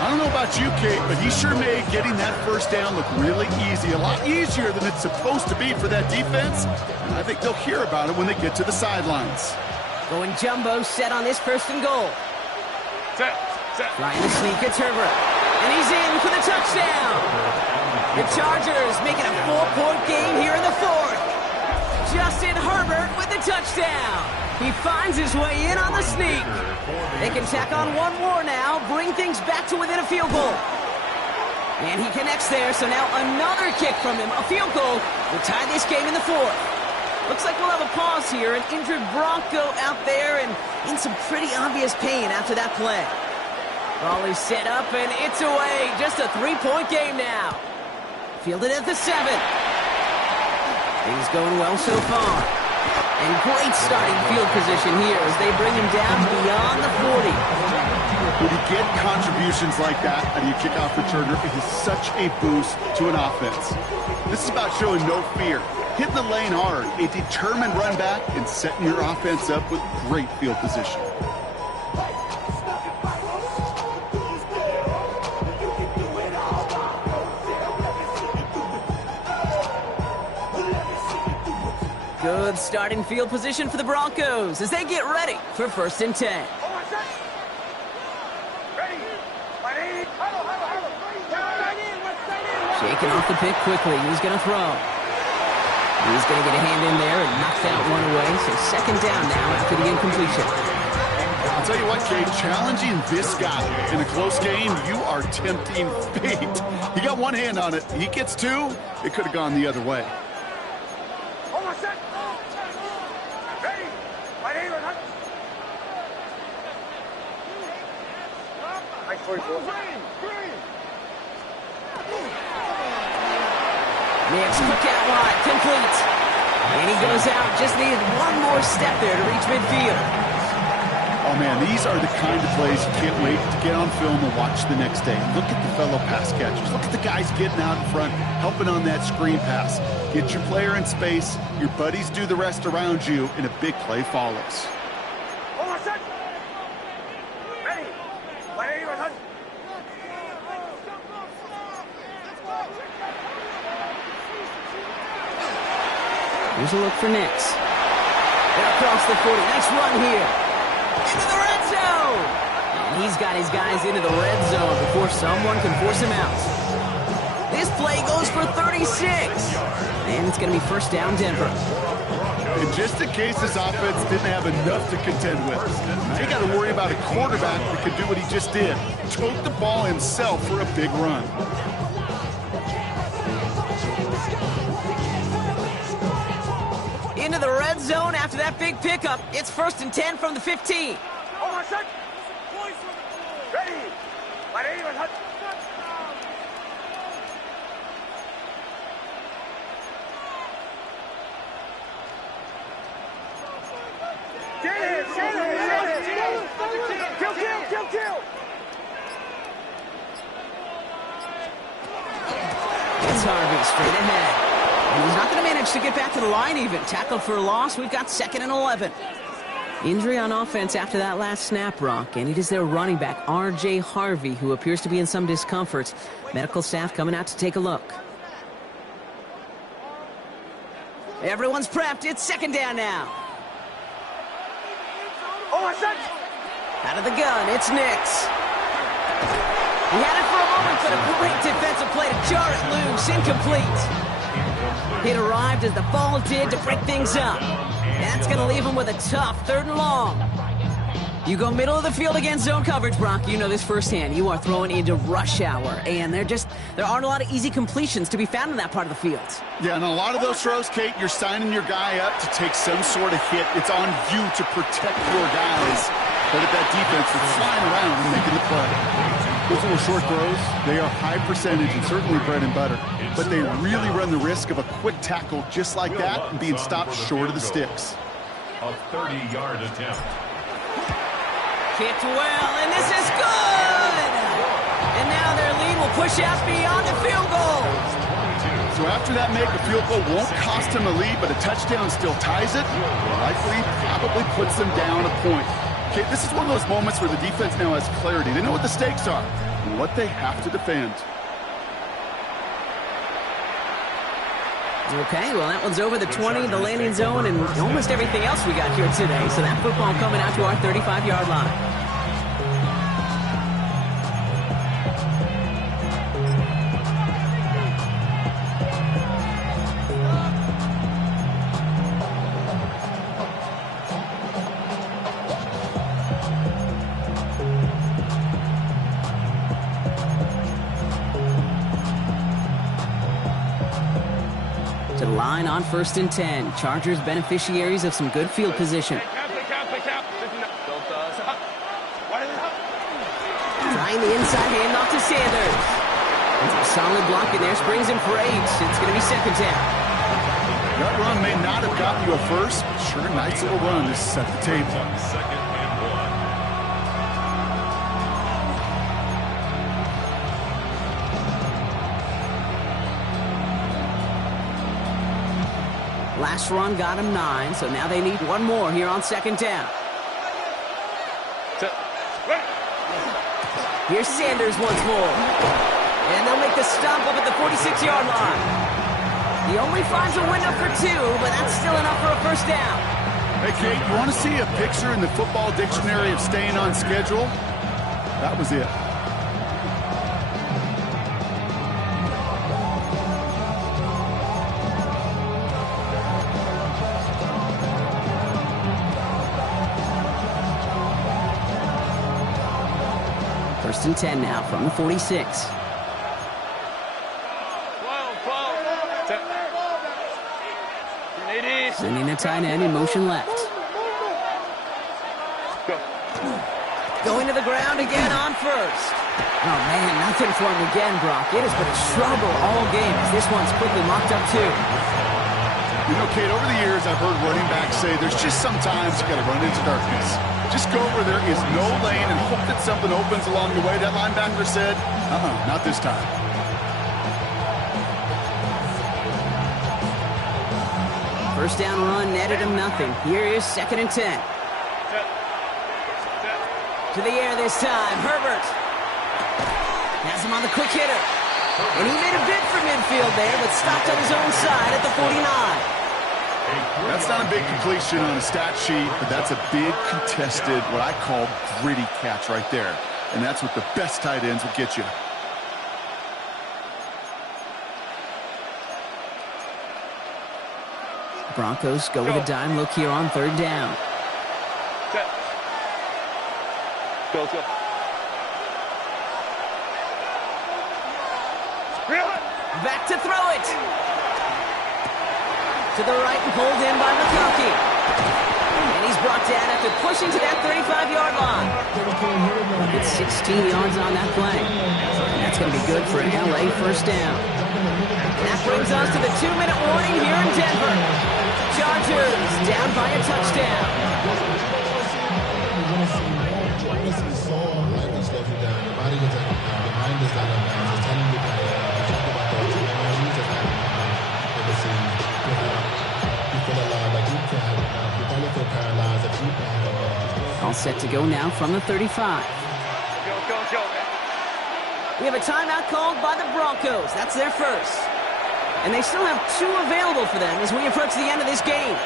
I don't know about you, Kate, but he sure made getting that 1st down look really easy. A lot easier than it's supposed to be for that defense. And I think they'll hear about it when they get to the sidelines. Going jumbo set on this 1st and goal. Set. Trying to sneak, it's Herbert. And he's in for the touchdown. The Chargers making a 4-point game here in the 4th. Justin Herbert with the touchdown. He finds his way in on the sneak. They can tack on one more now, bring things back to within a field goal. And he connects there, so now another kick from him. A field goal will tie this game in the 4th. Looks like we'll have a pause here. An injured Bronco out there and in some pretty obvious pain after that play. Ball is set up, and it's away. Just a 3-point game now. Fielded at the 7. Things going well so far. And great starting field position here as they bring him down beyond the 40. When you get contributions like that out of your kickoff returner, it is such a boost to an offense. This is about showing no fear, hitting the lane hard, a determined run back, and setting your offense up with great field position. Good starting field position for the Broncos as they get ready for 1st and 10. Shaking off the pick quickly. He's going to throw. He's going to get a hand in there and knock that one away. So 2nd down now after the incompletion. I'll tell you what, Kate, challenging this guy in a close game, you are tempting fate. He got one hand on it. He gets two. It could have gone the other way. Nix, quick out wide, complete. And he goes out, just needed one more step there to reach midfield. Oh, man, these are the kind of plays you can't wait to get on film and watch the next day. Look at the fellow pass catchers. Look at the guys getting out in front, helping on that screen pass. Get your player in space, your buddies do the rest around you, and a big play follows. Here's a look for Nix. They're across the 40. Nice run here. Into the red zone. And he's got his guys into the red zone before someone can force him out. This play goes for 36. And it's going to be 1st down Denver. And just in case this offense didn't have enough to contend with, now you got to worry about a quarterback that could do what he just did. Tote the ball himself for a big run. Into the red zone after that big pickup. It's 1st and 10 from the 15. It's Harvey straight ahead. And he's not going to manage to get back to the line even. Tackled for a loss. We've got 2nd and 11. Injury on offense after that last snap, Brock. And it is their running back, R.J. Harvey, who appears to be in some discomfort. Medical staff coming out to take a look. Everyone's prepped. It's 2nd down now. Out of the gun, it's Nix. He had it for a moment, but a great defensive play to jar it loose. Incomplete. It arrived as the ball did to break things up. That's going to leave him with a tough 3rd and long. You go middle of the field against zone coverage, Brock. You know this firsthand. You are throwing into rush hour, and there aren't a lot of easy completions to be found in that part of the field. Yeah, and a lot of those throws, Kate, you're signing your guy up to take some sort of hit. It's on you to protect your guys. But at that defense, it's flying around and making the play. Those little short throws, they are high percentage and certainly bread and butter. But they really run the risk of a quick tackle just like that and being stopped short of the sticks. A 30-yard attempt. Kicked well, and this is good! And now their lead will push out beyond the field goal. So after that make, a field goal won't cost them a lead, but a touchdown still ties it. Likely probably puts them down a point. Okay, this is one of those moments where the defense now has clarity. They know what the stakes are and what they have to defend. Okay, well, that one's over the 20, the landing zone, and almost everything else we got here today. So that football coming out to our 35-yard line. To the line on 1st and 10. Chargers beneficiaries of some good field position. Trying the inside handoff to Sanders. It's a solid block in there. Springs him for 8. It's going to be 2nd down. That run may not have gotten you a first, but sure, nice little run to set the table. 2nd and 1. Last run got him 9, so now they need one more here on second down. Here's Sanders once more. And they'll make the stop up at the 46-yard line. He only finds a window for 2, but that's still enough for a first down. Hey, Kate, you want to see a picture in the football dictionary of staying on schedule? That was it. First and 10 now from the 46. Sending a tight end in motion left. Going to the ground again on first. Oh, man, nothing for him again, Brock. It has been a struggle all game as this one's quickly mocked up, too. You know, Kate, over the years, I've heard running backs say there's just sometimes you got to run into darkness. Just go where there is no lane and hope that something opens along the way. That linebacker said, not this time. First down run netted him nothing. Here is second and 10. To the air this time. Herbert has him on the quick hitter. And he made a bid for midfield there, but stopped on his own side at the 49. That's not a big completion on a stat sheet, but that's a big contested, what I call gritty catch right there. And that's what the best tight ends will get you. Broncos go with a dime look here on third down. Go. Back to throw it. To the right and pulled in by McConkey. And he's brought down after pushing to that 35-yard line. It's 16 yards on that play. And that's going to be good for an LA first down. That brings us to the 2-minute warning here in Denver. Chargers down by a touchdown. All set to go now from the 35. Go. We have a timeout called by the Broncos. That's their first. And they still have 2 available for them as we approach the end of this game.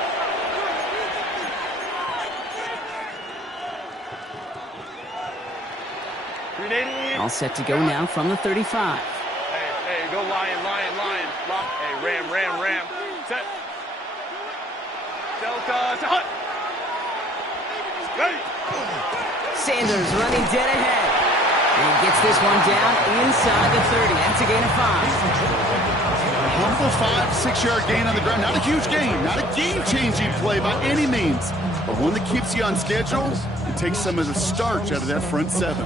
All set to go now from the 35. Hey, go lion. Lock. Hey, ram. Set. Delta. Hut. Ready. Sanders running dead ahead. And he gets this one down inside the 30. That's a gain of 5. A humble 5-6-yard gain on the ground. Not a huge gain. Not a game-changing play by any means. But one that keeps you on schedule and takes some of the starch out of that front 7.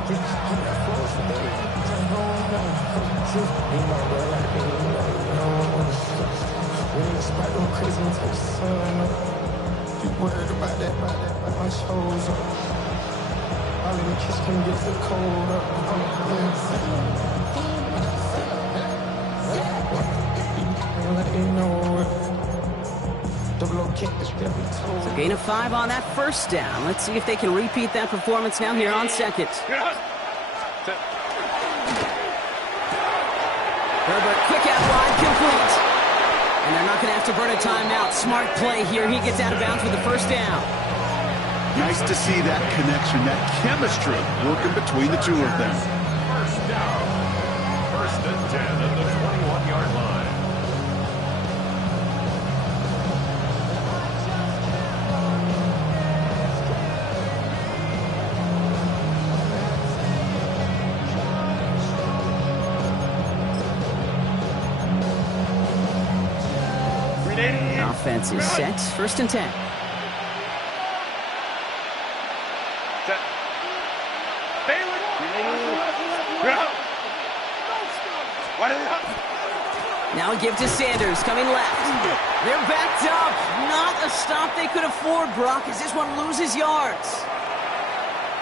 Worried about that, my shows up. All of the kids can get the cold up. Let you know it. Double O kick is very told. So gain of 5 on that first down. Let's see if they can repeat that performance now here on second. Herbert, quick out wide, complete. And they're not going to have to burn a timeout. Smart play here. He gets out of bounds with the first down. Nice to see that connection, that chemistry working between the 2 of them. First down. First and 10 at the 21-yard line. Offense is set. First and 10. Set. Now a give to Sanders, coming left. They're backed up. Not a stop they could afford, Brock, as this one loses yards.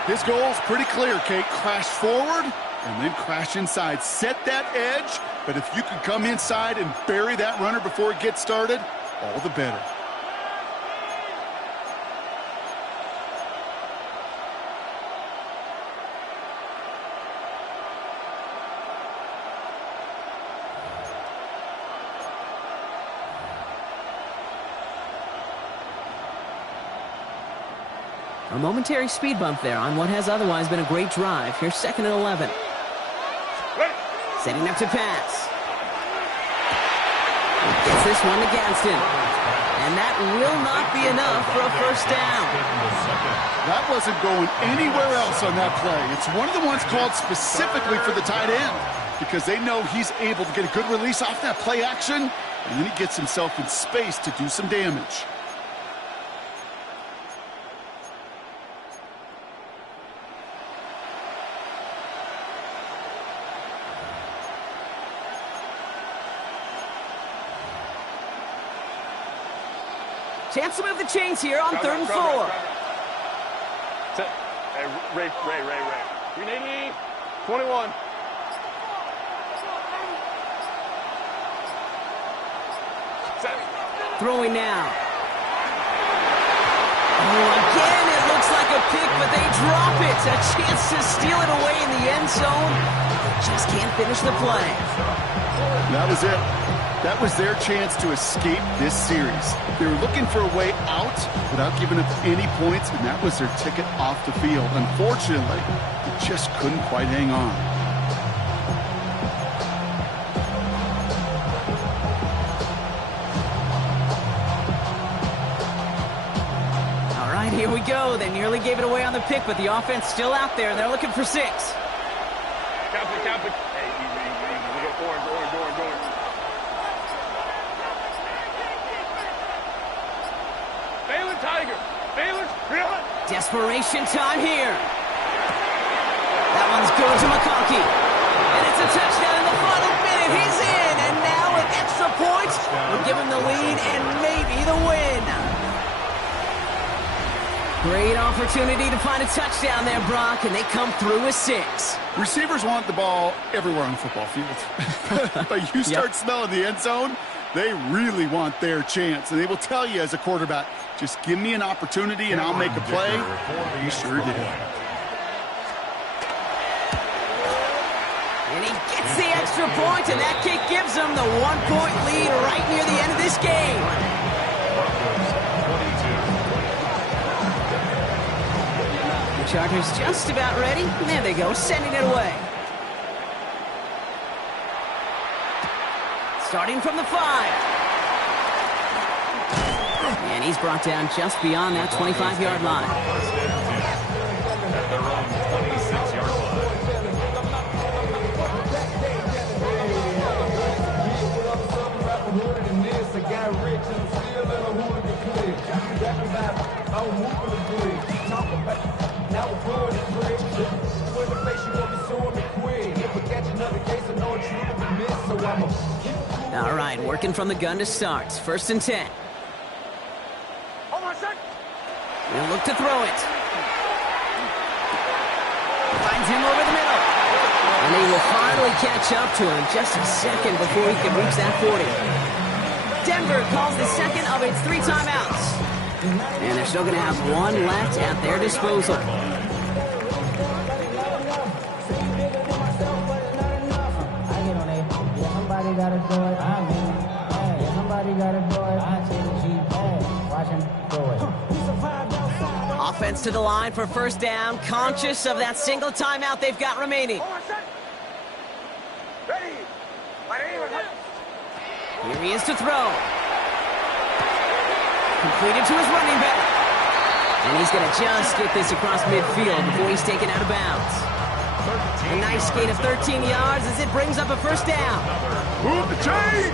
His goal is pretty clear, Kate. Crash forward and then crash inside. Set that edge, but if you can come inside and bury that runner before it gets started, all the better. A momentary speed bump there on what has otherwise been a great drive. Here's 2nd and 11. Setting up to pass. Gets this one to Gadsden. And that will not be enough for a first down. That wasn't going anywhere else on that play. It's one of the ones called specifically for the tight end because they know he's able to get a good release off that play action, and then he gets himself in space to do some damage. Chance to move the chains here on 3rd and 4. Set. Hey, Ray. 380, 21. Set. Throwing now. Oh, again, it looks like a pick, but they drop it. A chance to steal it away in the end zone. They just can't finish the play. That was it. That was their chance to escape this series. They were looking for a way out without giving up any points, and that was their ticket off the field. Unfortunately, they just couldn't quite hang on. All right, here we go. They nearly gave it away on the pick, but the offense still out there. They're looking for 6. Count it. Hey, we get orange. Tiger. Baylor's really. Desperation time here. That one's good to McConkey. And it's a touchdown in the final minute. He's in. And now an extra point will give him the lead and maybe the win. Great opportunity to find a touchdown there, Brock, and they come through with 6. Receivers want the ball everywhere on the football field. But you start smelling the end zone, they really want their chance. And they will tell you as a quarterback, just give me an opportunity and I'll make a play. He sure did. And he gets the extra point, and that kick gives them the 1-point lead right near the end of this game. The Chargers just about ready. And there they go, sending it away. Starting from the 5. And he's brought down just beyond that 25-yard line. At their own 26-yard line. All right, working from the gun to start. 1st and 10. He'll look to throw it. Finds him over the middle. And he will finally catch up to him just a second before he can reach that 40. Denver calls the second of its 3 timeouts. And they're still going to have 1 left at their disposal. Somebody gotta do it. Somebody gotta do it. I take the G. Watch him do it. Offense to the line for 1st down, conscious of that single timeout they've got remaining. Here he is to throw. Completed to his running back. And he's going to just get this across midfield before he's taken out of bounds. A nice gain of 13 yards as it brings up a 1st down. Move the chains!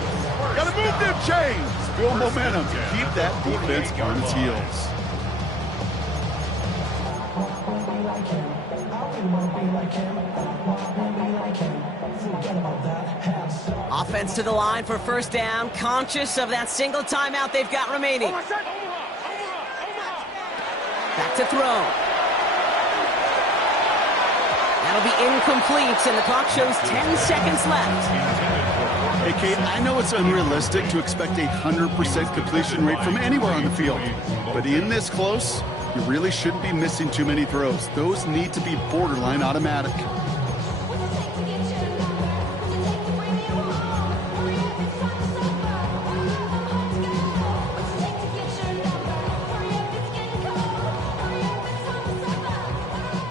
Gotta move them chains! Build momentum to keep that defense on its heels. Offense to the line for 1st down, conscious of that single timeout they've got remaining. Back to throw. That'll be incomplete, and the clock shows 10 seconds left. Hey, Kate, I know it's unrealistic to expect a 100% completion rate from anywhere on the field. But in this close, you really shouldn't be missing too many throws. Those need to be borderline automatic.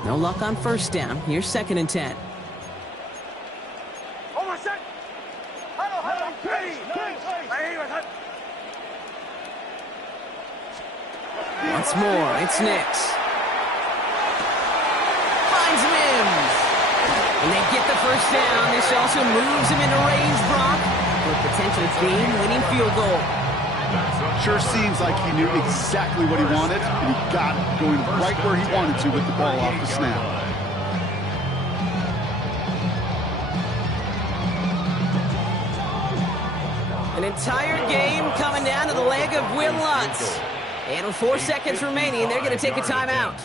No luck on first down. Here's 2nd and 10. Once more, it's Nix. Finds Mims. And they get the first down. This also moves him into range, Brock, for a potential game-winning field goal. Sure seems like he knew exactly what he wanted, and he got it, going right where he wanted to with the ball off the snap. An entire game coming down to the leg of Will Lutz. And with 4 seconds remaining, they're going to take a timeout.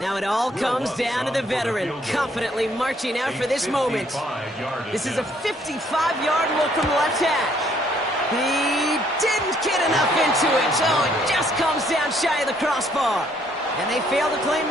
Now it all comes down to the veteran, confidently marching out for this moment. This is a 55-yard look from the left hash. He didn't get enough into it, so it just comes down shy of the crossbar. And they fail to claim that.